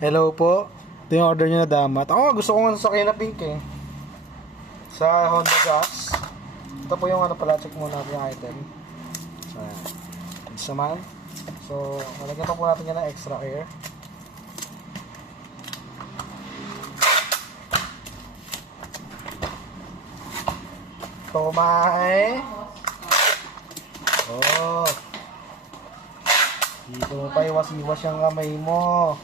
Hello po. Ito yung order niyo na damat. Ako gusto ko nga sasakyan na pink eh. Sa Honda Jazz. Ito po yung ano pala, check muna natin yung item. Ayan. Ito naman. So, malagyan pa po natin yan ng extra air. Tomay. Oh. Dito mo pa iwas-iwas yung kamay mo.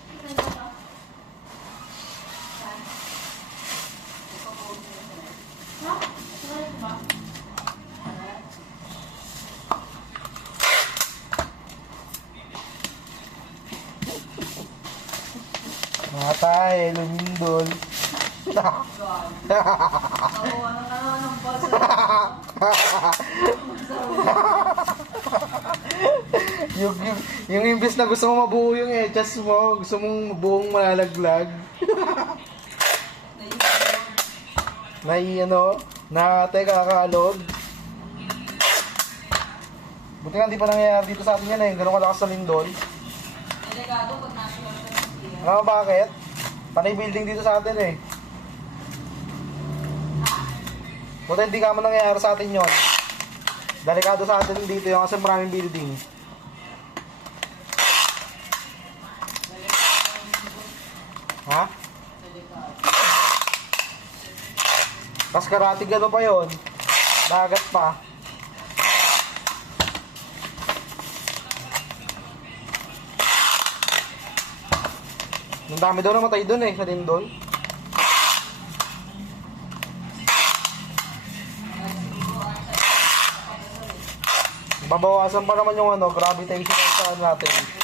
Matay, lumindol. yung imbes na gusto mo mabuo yung echas mo, gusto mong buong malalaglag. Teka kakalog. Buti nga di pa nangyayari dito sa atin yan eh, gano'ng kalakas sa lindol. Ah, bakit? Panay building dito sa atin eh. Buti hindi ka mo nangyayari sa atin yon. Delikado sa atin dito yung kasi maraming building. Ha? Tapos karatig ano pa yon? Dagat pa. Ang dami daw namatay doon eh, sa lindol. Babawasan pa naman yung gravitation sa natin.